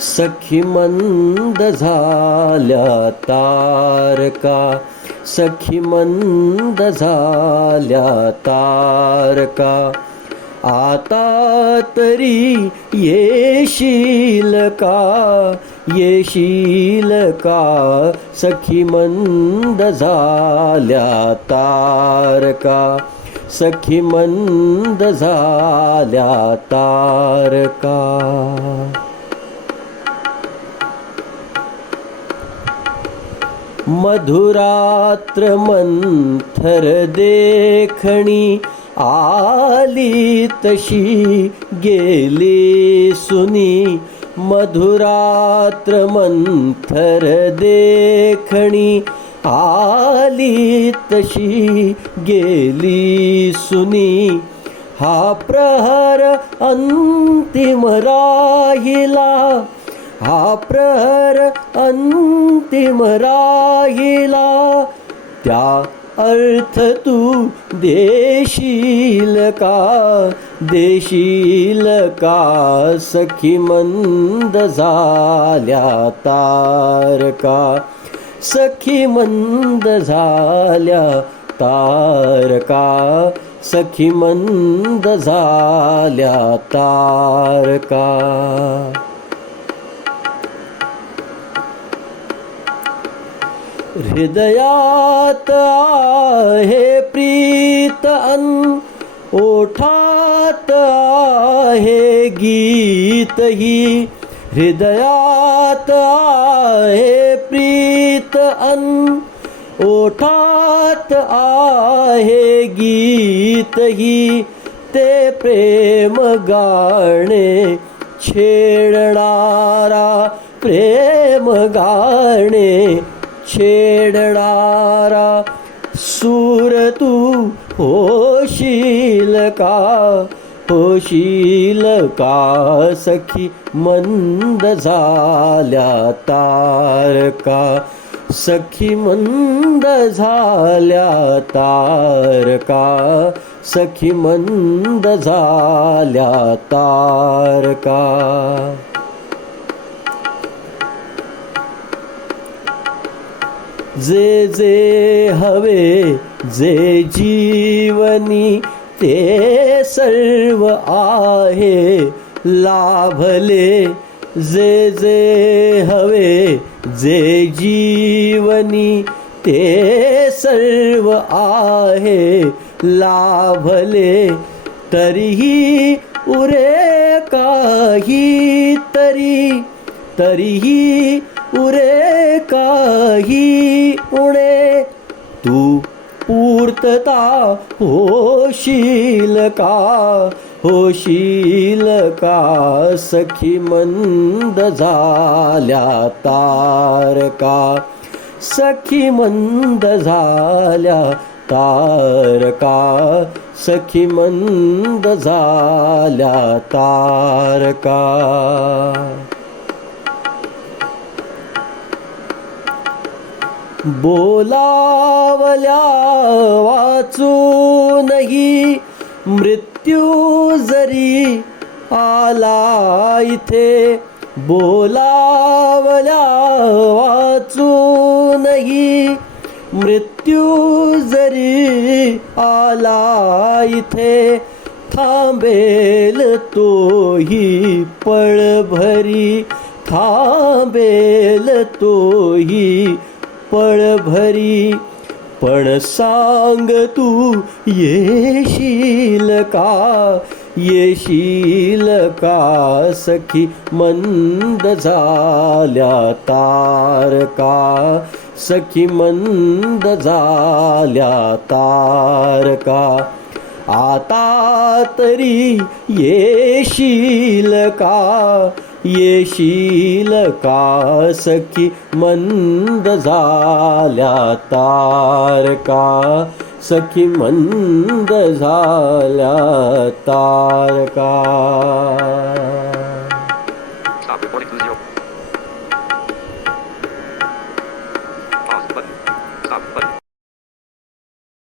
सखी मंद झाल्या तारका, सखी मंद झाल्या तारका. आता तरी येशील का, येशील का, सखी मंद झाल्या तारका, सखी मंद झाल्या तारका. मधुरात्र मंथर देखणी, आली तशी गेली सुनी. मधुरात्र मंथर देखणी, आली तशी गेली सुनी. हा प्रहर अंतिम राहिला, हा प्रहर अंतिम राहिला. त्या अर्थ तू देशील का, देशील का, सखी मंद झाल्या तारका, सखी मंद झाल्या तारका, सखी मंद झाल्या तारका. हृदयात आहे प्रीत अन, ओठात आहे गीत ही. हृदयात आहे प्रीत अन, ओठात आहे गीत ही. ते प्रेम गाणे छेडणारा, प्रेम गाणे छेडणारा. सूर तू होशील का, होशील का, सखी मंद झाल्या तारका, सखी मंद झाल्या तारका, सखी मंद झाल्या तारका. जे जे हवे जे जीवनी, ते सर्व आहे लाभले. जे जे हवे जे जीवनी, ते सर्व आहे लाभले. तरीही उरे काही तरी, तरीही उरे काही उणे. तू पूर्तता होशील का, होशील का, सखी मंद झाल्या तारका, सखी मंद झाल्या तारका, सखी मंद झाल्या तारका. बोलावल्या वाचूनही, मृत्यू जरी आला इथे. बोलावल्या वाचूनही, मृत्यू जरी आला इथे. थांबेल तोही पळभरी, थांबेल तोही पळभरी. पण सांग तू येशील का, येशील का, सखी मंद झाल्या तारका, सखी मंद झाल्या तारका. आता तरी येशील का, येशील का, सखी मंद झाल्या तारका, सखी मंद झाल्या तारका.